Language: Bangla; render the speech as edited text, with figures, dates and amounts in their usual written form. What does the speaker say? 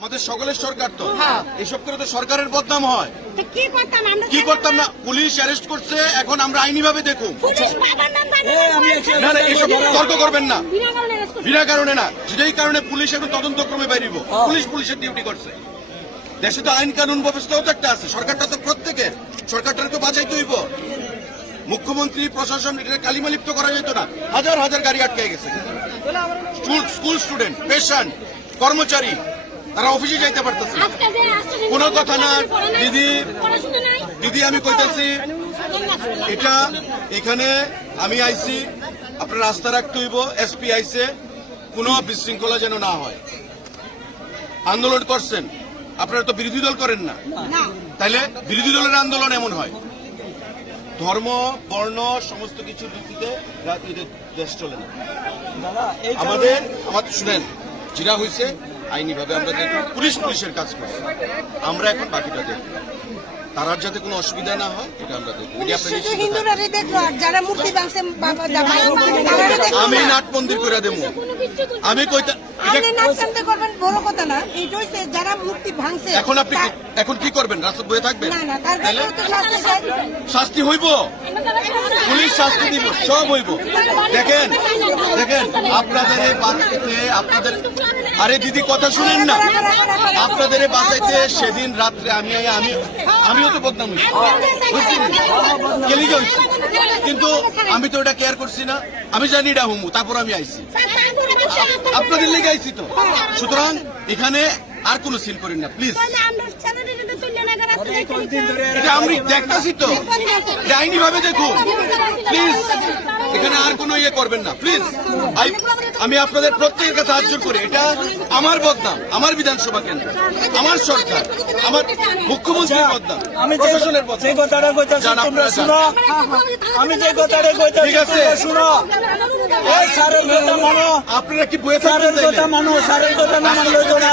আমাদের সকলের সরকার তো এসব করে তো সরকারের বদনাম হয়। কি করতাম না, পুলিশ অ্যারেস্ট করছে, এখন আমরা আইনি ভাবে দেখুন। না না, এসব তর্ক করবেন না, বিনা কারণে না, যেটাই কারণে পুলিশ এখন তদন্তক্রমে বাইরিব। পুলিশ পুলিশের ডিউটি করছে। দেশে তো আইন কানুন ব্যবস্থাও তো একটা আছে, সরকারটা তো প্রত্যেকের, সরকারটাকে তো বাঁচাইতে হইব। মুখ্যমন্ত্রী প্রশাসন এটা কালিমালিপ্ত করা যেত না। হাজার হাজার গাড়ি আটকে গেছে, স্কুল স্টুডেন্ট, পেশেন্ট, কর্মচারী, তারা অফিসে যাইতে পারতেছে। কোনো কথা না দিদি, আমি কইতাছি এটা এখানে আমি আইছি, আপনার রাস্তা রাখতে হইব। এসপি আইছে, কোনো বিশৃঙ্খলা যেন না হয়। আন্দোলন করছেন, আপনারা তো বিরোধী দল করেন না, তাইলে বিরোধী দলের আন্দোলন এমন হয়। ধর্ম, বর্ণ, সমস্ত কিছুর ভিত্তিতে দেশ চলে না। আমাদের শুনেন, যেটা হয়েছে আইনি ভাবে আমরা দেখব, পুলিশের কাজ করছে, আমরা এখন বাকিটা দেখব। তার যাতে কোনো অসুবিধা না হয় এটা আমরা দেখব। আমি নাট মন্দির করে দেব, আমি এখন আপনি এখন কি করবেন? রাস্তা বয়ে থাকবেন? শাস্তি হইব, পুলিশ শাস্তি দিব, সব হইব। দেখেন আপনাদের এই বাঁচাইতে, আপনাদের আরে দিদি কথা শুনেন না, আপনাদের এই বাঁচাইতে সেদিন রাত্রে আমিও তো বদনাম হয়েছি, কিন্তু আমি তো ওটা কেয়ার করছি না। আমি জানি এটা হুমু, তারপর আমি আইছি, আপনাদের লেগে আইছি তো। সুতরাং এখানে আর কোনো সিল করেন না প্লিজ। এটা আমি দেখতেছি তো, আইনি ভাবে দেখুন প্লিজ। এখানে আর কোনো ইয়ে করবেন না প্লিজ। আমি আপনাদের প্রত্যেকের কাছে হাত জোর করি, এটা আমার বদনাম, আমার বিধানসভা কেন্দ্র, আমার সরকার, আমার মুখ্যমন্ত্রীর বদনাম, প্রশাসনের বদনাম। আমি যে কথাটা কইতাছি, ঠিক আছে শুনো, এই স্যারের কথা মানো। আপনারা কি বয়ে থাকবেন? স্যারের কথা মানো, স্যারের কথা না মানলে তো না।